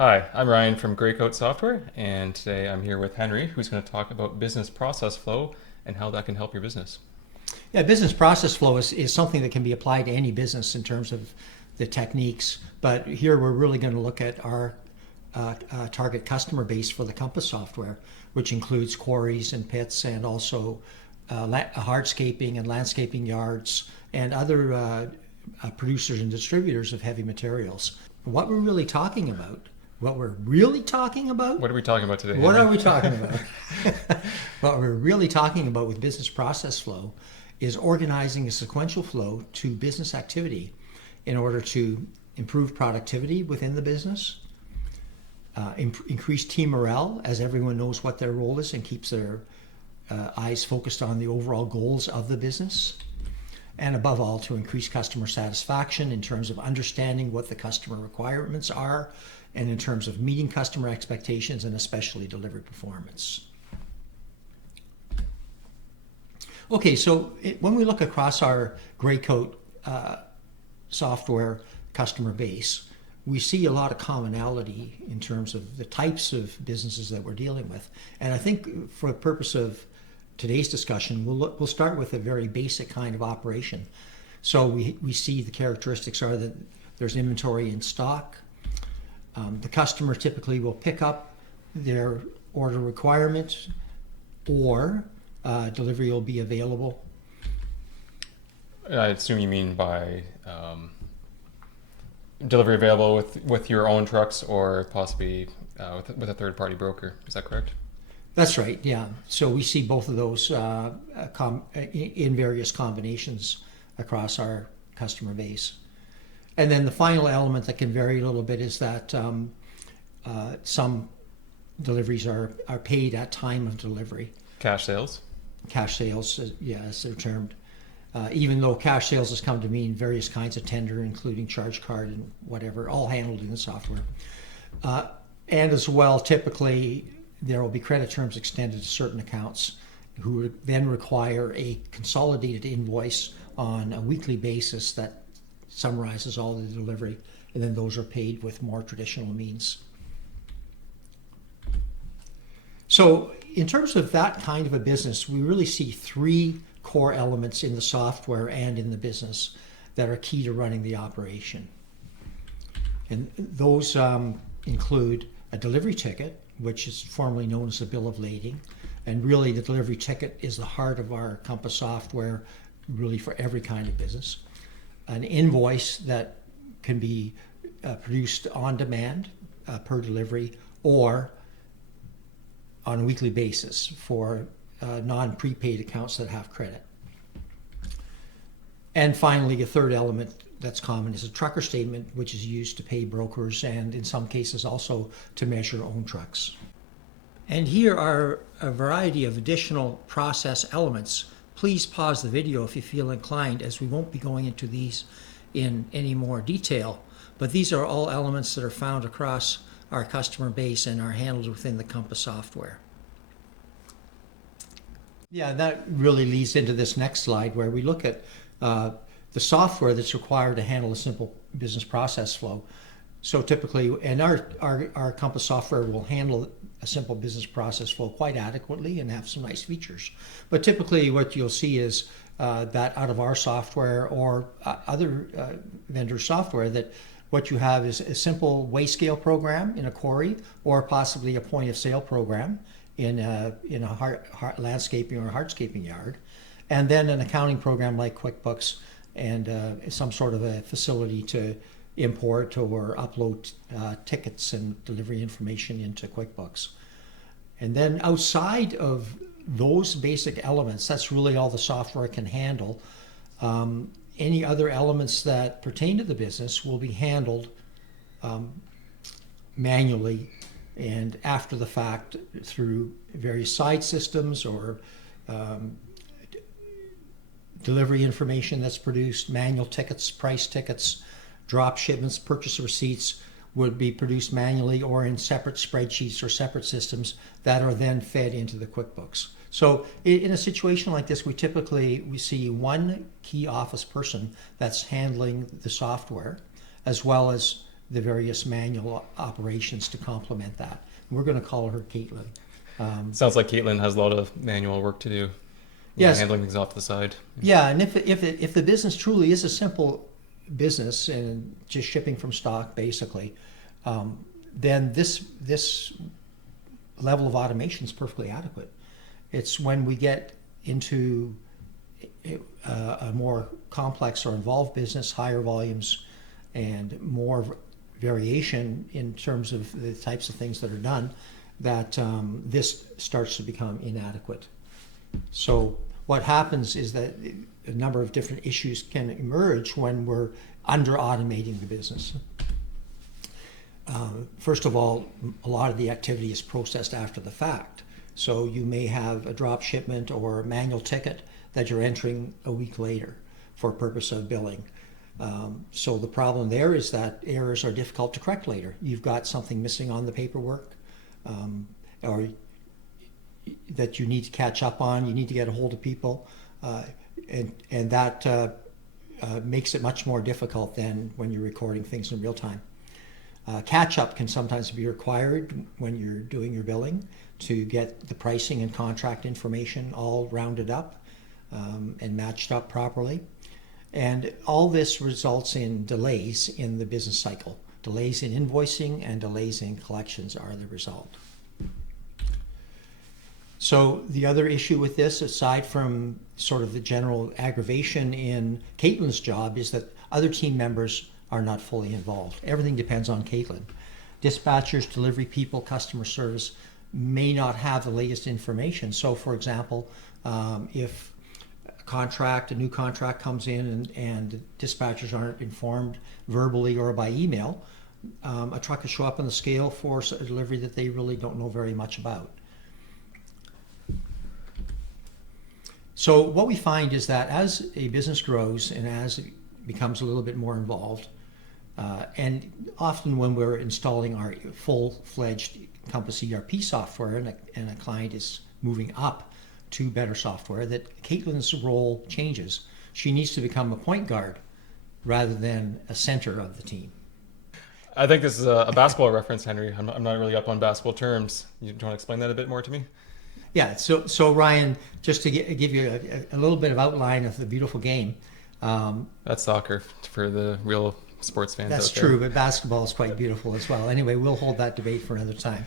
Hi, I'm Ryan from Greycoat Software, and today I'm here with Henry, who's going to talk about business process flow and how that can help your business. Yeah, business process flow is something that can be applied to any business in terms of the techniques. But here we're really going to look at our target customer base for the Compass software, which includes quarries and pits and also hardscaping and landscaping yards and other producers and distributors of heavy materials. What we're really talking about, what we're really talking about, What are we talking about today, what are Henry? we talking about? What we're really talking about with business process flow is organizing a sequential flow to business activity in order to improve productivity within the business, increase team morale as everyone knows what their role is and keeps their eyes focused on the overall goals of the business, and above all, to increase customer satisfaction in terms of understanding what the customer requirements are and in terms of meeting customer expectations and especially delivery performance. Okay, so when we look across our Greycoat software customer base, we see a lot of commonality in terms of the types of businesses that we're dealing with. And I think for the purpose of today's discussion, we'll start with a very basic kind of operation. So we see the characteristics are that there's inventory in stock. The customer typically will pick up their order requirements, or delivery will be available. I assume you mean by delivery available with your own trucks or possibly with a third-party broker. Is that correct? That's right, yeah. So we see both of those in various combinations across our customer base. And then the final element that can vary a little bit is that some deliveries are paid at time of delivery. Cash sales? Cash sales, yeah, as they're termed. Even though cash sales has come to mean various kinds of tender, including charge card and whatever, all handled in the software. And as well, typically, there will be credit terms extended to certain accounts who would then require a consolidated invoice on a weekly basis that summarizes all the delivery, and then those are paid with more traditional means. So in terms of that kind of a business, we really see three core elements in the software and in the business that are key to running the operation. And those include a delivery ticket, which is formerly known as a bill of lading. And really the delivery ticket is the heart of our Compass software, really for every kind of business. An invoice that can be produced on demand per delivery or on a weekly basis for non-prepaid accounts that have credit. And finally, a third element that's common is a trucker statement, which is used to pay brokers and in some cases also to measure own trucks. And here are a variety of additional process elements. Please pause the video if you feel inclined, as we won't be going into these in any more detail. But these are all elements that are found across our customer base and are handled within the Compass software. Yeah, that really leads into this next slide where we look at the software that's required to handle a simple business process flow. So typically, and our Compass software will handle a simple business process flow quite adequately and have some nice features. But typically what you'll see is that out of our software or other vendor software, that what you have is a simple weigh scale program in a quarry or possibly a point of sale program in a landscaping or hardscaping yard, and then an accounting program like QuickBooks and some sort of a facility to import or upload tickets and delivery information into QuickBooks. And then outside of those basic elements, that's really all the software can handle. Any other elements that pertain to the business will be handled manually and after the fact through various side systems or delivery information that's produced, manual tickets, price tickets, drop shipments, purchase receipts would be produced manually or in separate spreadsheets or separate systems that are then fed into the QuickBooks. So in a situation like this, we see one key office person that's handling the software, as well as the various manual operations to complement that. We're going to call her Caitlin. Sounds like Caitlin has a lot of manual work to do. Yes. Handling things off to the side. Yeah, and if the business truly is a simple business and just shipping from stock, basically, then this level of automation is perfectly adequate. It's when we get into a more complex or involved business, higher volumes, and more variation in terms of the types of things that are done, that this starts to become inadequate. So what happens is that a number of different issues can emerge when we're under automating the business. First of all, a lot of the activity is processed after the fact. So you may have a drop shipment or a manual ticket that you're entering a week later for purpose of billing. So the problem there is that errors are difficult to correct later. You've got something missing on the paperwork, or that you need to catch up on. You need to get a hold of people, and that makes it much more difficult than when you're recording things in real time. Catch-up can sometimes be required when you're doing your billing to get the pricing and contract information all rounded up and matched up properly. And all this results in delays in the business cycle. Delays in invoicing and delays in collections are the result. So the other issue with this, aside from sort of the general aggravation in Caitlin's job, is that other team members are not fully involved. Everything depends on Caitlin. Dispatchers, delivery people, customer service may not have the latest information. So for example, if a new contract comes in and dispatchers aren't informed verbally or by email, a truck will show up on the scale for a delivery that they really don't know very much about. So what we find is that as a business grows and as it becomes a little bit more involved, and often when we're installing our full-fledged Compass ERP software and a client is moving up to better software, that Caitlin's role changes. She needs to become a point guard rather than a center of the team. I think this is a basketball reference, Henry. I'm not really up on basketball terms. You want to explain that a bit more to me? Yeah, so Ryan, just to give you a little bit of outline of the beautiful game. That's soccer for the real sports fans That's out there. true, but basketball is quite beautiful as well. Anyway, we'll hold that debate for another time.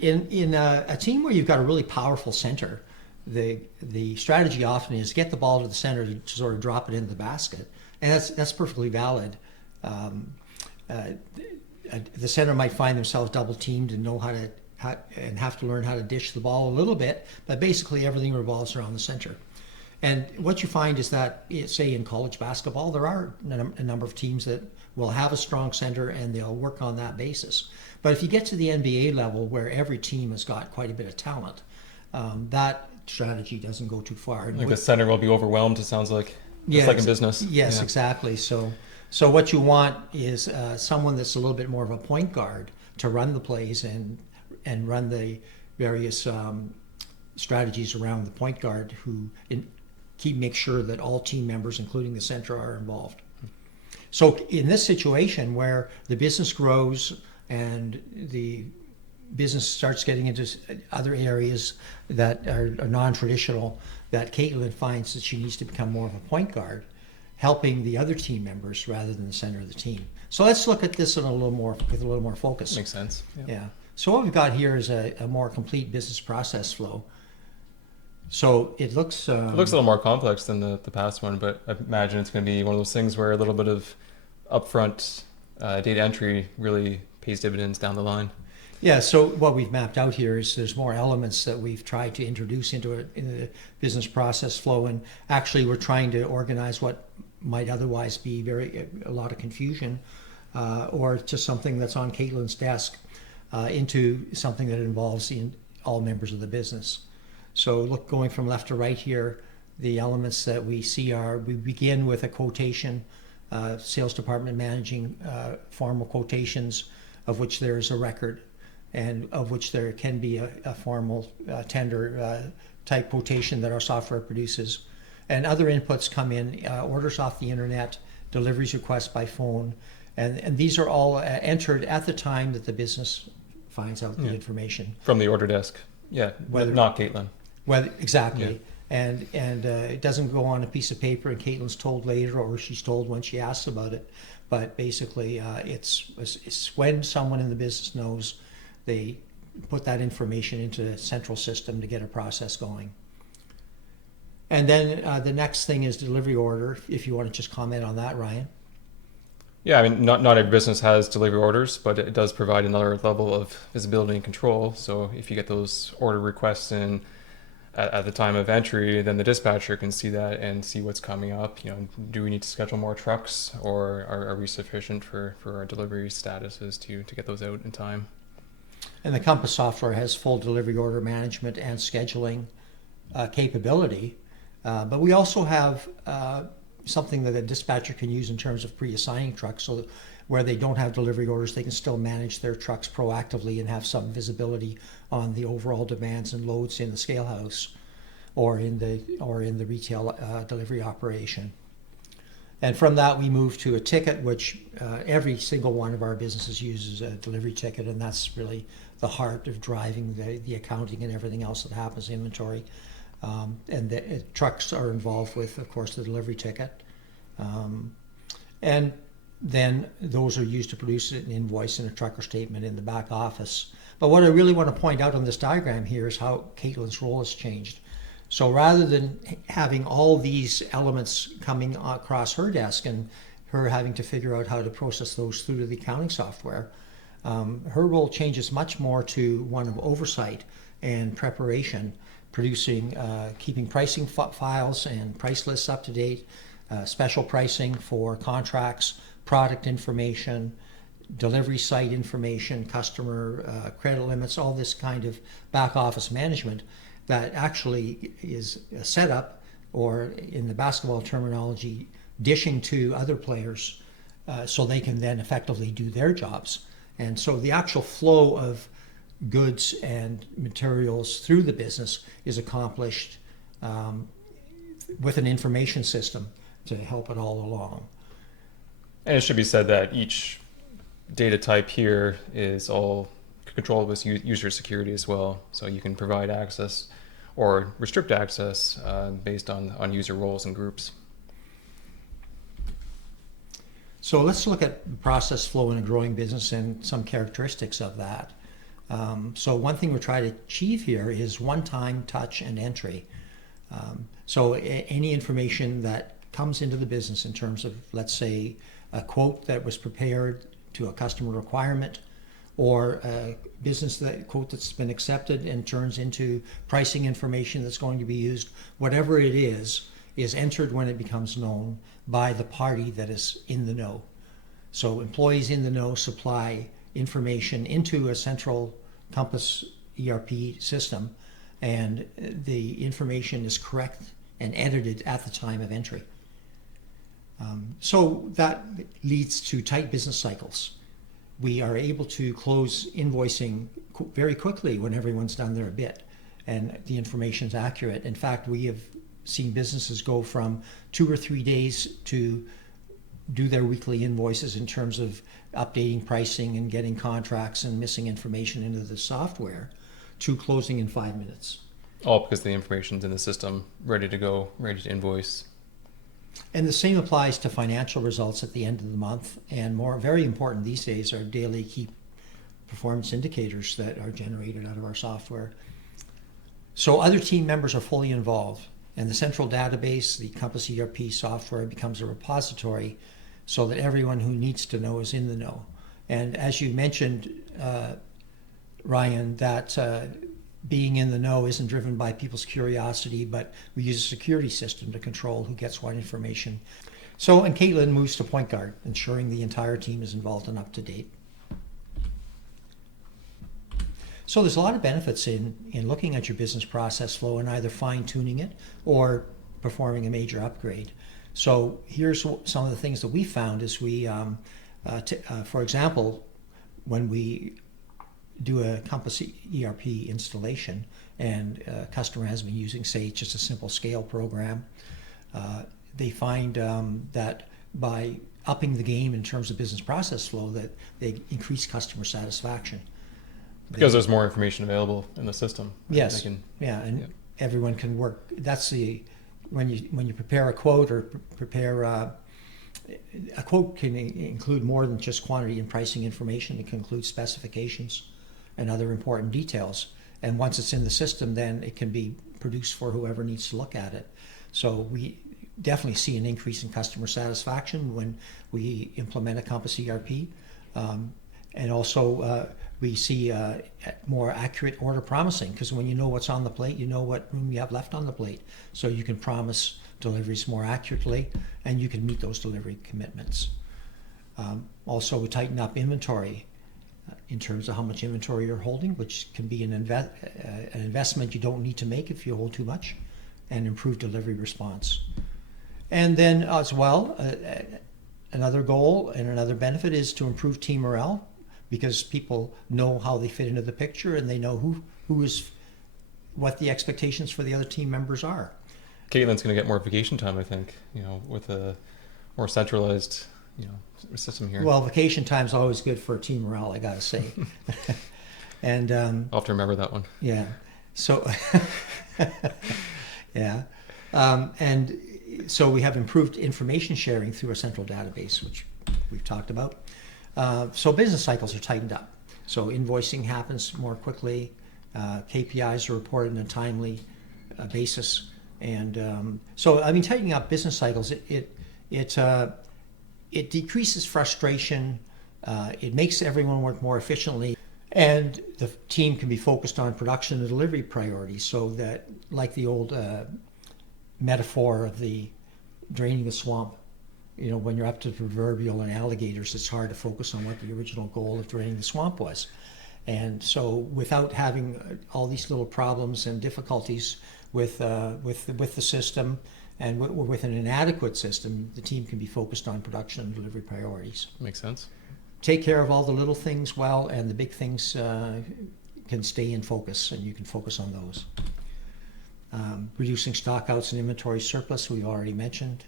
In a team where you've got a really powerful center, the strategy often is get the ball to the center to sort of drop it into the basket, and that's perfectly valid. The center might find themselves double teamed and and have to learn how to dish the ball a little bit, but basically everything revolves around the center. And what you find is that, say in college basketball, there are a number of teams that will have a strong center and they'll work on that basis. But if you get to the NBA level where every team has got quite a bit of talent, that strategy doesn't go too far. Like the center will be overwhelmed, it sounds like. Just like in business. Yes, yeah. Exactly. So what you want is someone that's a little bit more of a point guard to run the plays and run the various strategies around the point guard who make sure that all team members, including the center, are involved. So in this situation where the business grows and the business starts getting into other areas that are non-traditional, that Caitlin finds that she needs to become more of a point guard, helping the other team members rather than the center of the team. So let's look at this with a little more focus. Makes sense. Yeah. So what we've got here is a more complete business process flow. So it looks a little more complex than the past one, but I imagine it's going to be one of those things where a little bit of upfront data entry really pays dividends down the line. Yeah, so what we've mapped out here is there's more elements that we've tried to introduce into the business process flow, and actually we're trying to organize what might otherwise be a lot of confusion or just something that's on Caitlin's desk into something that involves all members of the business. So going from left to right here, the elements that we see we begin with a quotation, sales department managing formal quotations of which there is a record, and of which there can be a formal tender type quotation that our software produces. And other inputs come in, orders off the internet, deliveries requests by phone, and these are all entered at the time that the business finds out the information. From the order desk. Yeah, Whether- not Caitlin. Well, exactly. Yeah. And it doesn't go on a piece of paper and Caitlin's told later, or she's told when she asks about it. But basically, it's when someone in the business knows, they put that information into a central system to get a process going. And then the next thing is delivery order. If you want to just comment on that, Ryan. Yeah, I mean, not every business has delivery orders, but it does provide another level of visibility and control. So if you get those order requests in at the time of entry, then the dispatcher can see that and see what's coming up. You know, do we need to schedule more trucks, or are we sufficient for our delivery statuses to get those out in time? And the Compass software has full delivery order management and scheduling capability. But we also have something that a dispatcher can use in terms of pre-assigning trucks, so that where they don't have delivery orders, they can still manage their trucks proactively and have some visibility on the overall demands and loads in the scale house or in the retail delivery operation. And from that, we move to a ticket, which every single one of our businesses uses a delivery ticket, and that's really the heart of driving the accounting and everything else that happens in inventory. And the trucks are involved with, of course, the delivery ticket. And then those are used to produce an invoice and a trucker statement in the back office. But what I really want to point out on this diagram here is how Caitlin's role has changed. So rather than having all these elements coming across her desk and her having to figure out how to process those through to the accounting software, her role changes much more to one of oversight and preparation, producing, keeping pricing files and price lists up to date, special pricing for contracts, product information, delivery site information, customer credit limits, all this kind of back office management that actually is a setup, or in the basketball terminology, dishing to other players so they can then effectively do their jobs. And so the actual flow of goods and materials through the business is accomplished with an information system to help it all along. And it should be said that each data type here is all controlled with user security as well. So you can provide access or restrict access based on user roles and groups. So let's look at process flow in a growing business and some characteristics of that. So one thing we're trying to achieve here is one-time touch and entry. So any information that comes into the business in terms of, let's say, a quote that was prepared to a customer requirement, or a business quote that's been accepted and turns into pricing information that's going to be used, whatever it is entered when it becomes known by the party that is in the know. So employees in the know supply information into a central Compass ERP system, and the information is correct and edited at the time of entry. So that leads to tight business cycles. We are able to close invoicing very quickly when everyone's done their bit and the information is accurate. In fact, we have seen businesses go from 2 or 3 days to do their weekly invoices in terms of updating pricing and getting contracts and missing information into the software, to closing in 5 minutes. All because the information's in the system, ready to go, ready to invoice. And the same applies to financial results at the end of the month, and more very important these days are daily key performance indicators that are generated out of our software. So other team members are fully involved, and the central database, the Compass ERP software, becomes a repository so that everyone who needs to know is in the know. And as you mentioned, Ryan, that being in the know isn't driven by people's curiosity, but we use a security system to control who gets what information. So, and Caitlin moves to point guard, ensuring the entire team is involved and up to date. So there's a lot of benefits in looking at your business process flow and either fine-tuning it or performing a major upgrade. So here's some of the things that we found is we, for example, when we do a Compass ERP installation and a customer has been using, say, just a simple scale program, they find that by upping the game in terms of business process flow, that they increase customer satisfaction. Because there's more information available in the system. Right? Yes. They can, Yeah, and yeah. everyone can work. That's the when you prepare a quote or prepare a quote can include more than just quantity and pricing information. It can include specifications and other important details. And once it's in the system, then it can be produced for whoever needs to look at it. So we definitely see an increase in customer satisfaction when we implement a Compass ERP. And also we see more accurate order promising, because when you know what's on the plate, you know what room you have left on the plate. So you can promise deliveries more accurately, and you can meet those delivery commitments. Also, we tighten up inventory in terms of how much inventory you're holding, which can be an investment you don't need to make if you hold too much, and improve delivery response. And then as well, another goal and another benefit is to improve team morale, because people know how they fit into the picture, and they know what the expectations for the other team members are. Caitlin's going to get more vacation time, I think, with a more centralized, system here. Well, vacation time is always good for team morale, I gotta say. And I'll have to remember that one. yeah, so yeah, and so we have improved information sharing through a central database, which we've talked about. So business cycles are tightened up. So invoicing happens more quickly. KPIs are reported on a timely basis. And so, I mean, tightening up business cycles, it decreases frustration. It makes everyone work more efficiently. And the team can be focused on production and delivery priorities, so that, like the old metaphor of the draining the swamp, when you're up to the proverbial and alligators, it's hard to focus on what the original goal of draining the swamp was. And so without having all these little problems and difficulties with the system, and with an inadequate system, the team can be focused on production and delivery priorities. Makes sense. Take care of all the little things well, and the big things can stay in focus, and you can focus on those. Reducing stockouts and inventory surplus, we already mentioned.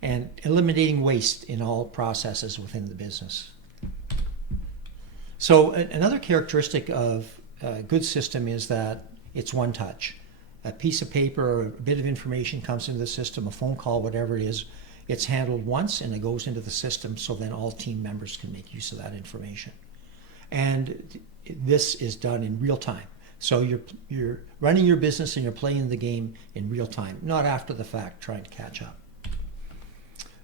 And eliminating waste in all processes within the business. So another characteristic of a good system is that it's one touch. A piece of paper or a bit of information comes into the system, a phone call, whatever it is, it's handled once and it goes into the system, so then all team members can make use of that information. And this is done in real time. So you're running your business and you're playing the game in real time, not after the fact trying to catch up.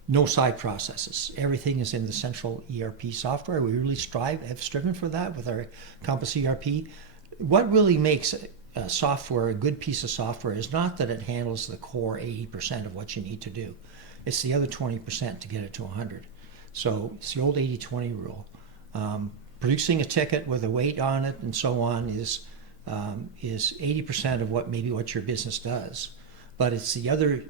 No side processes. Everything is in the central ERP software. We really have striven for that with our Compass ERP. What really makes software a good piece of software is not that it handles the core 80% of what you need to do. It's the other 20% to get it to 100. So it's the old 80-20 rule. Producing a ticket with a weight on it and so on is 80% of what your business does. But it's the other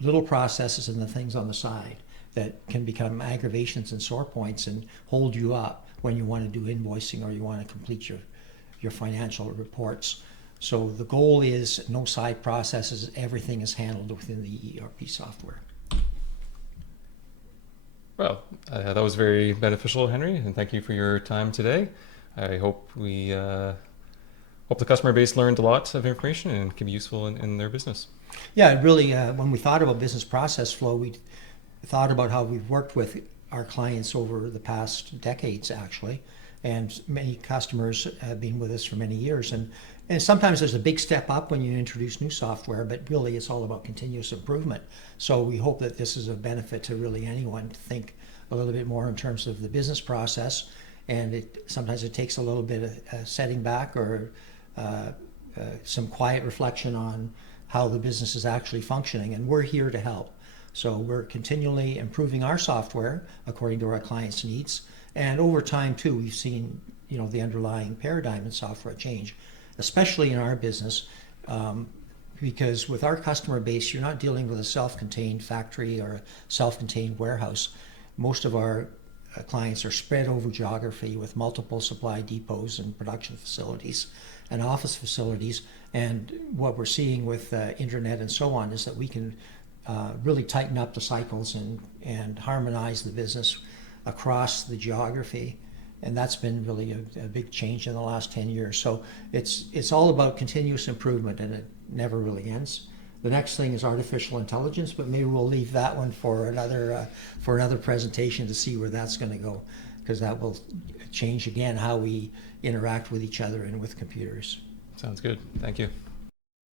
little processes and the things on the side that can become aggravations and sore points and hold you up when you want to do invoicing or you want to complete your financial reports. So the goal is no side processes. Everything is handled within the ERP software. Well, that was very beneficial, Henry, and thank you for your time today. I hope the customer base learned a lot of information and can be useful in their business. Yeah, it really, when we thought about business process flow, we thought about how we've worked with our clients over the past decades, actually. And many customers have been with us for many years. And sometimes there's a big step up when you introduce new software, but really it's all about continuous improvement. So we hope that this is a benefit to really anyone to think a little bit more in terms of the business process. And sometimes it takes a little bit of setting back or some quiet reflection on how the business is actually functioning. And we're here to help. So we're continually improving our software according to our clients' needs. And over time, too, we've seen the underlying paradigm in software change, especially in our business, because with our customer base, you're not dealing with a self-contained factory or a self-contained warehouse. Most of our clients are spread over geography with multiple supply depots and production facilities and office facilities. And what we're seeing with internet and so on is that we can really tighten up the cycles and harmonize the business across the geography. And that's been really a big change in the last 10 years. So it's all about continuous improvement, and it never really ends. The next thing is artificial intelligence, but maybe we'll leave that one for another presentation to see where that's going to go, because that will change again how we interact with each other and with computers. Sounds good. Thank you.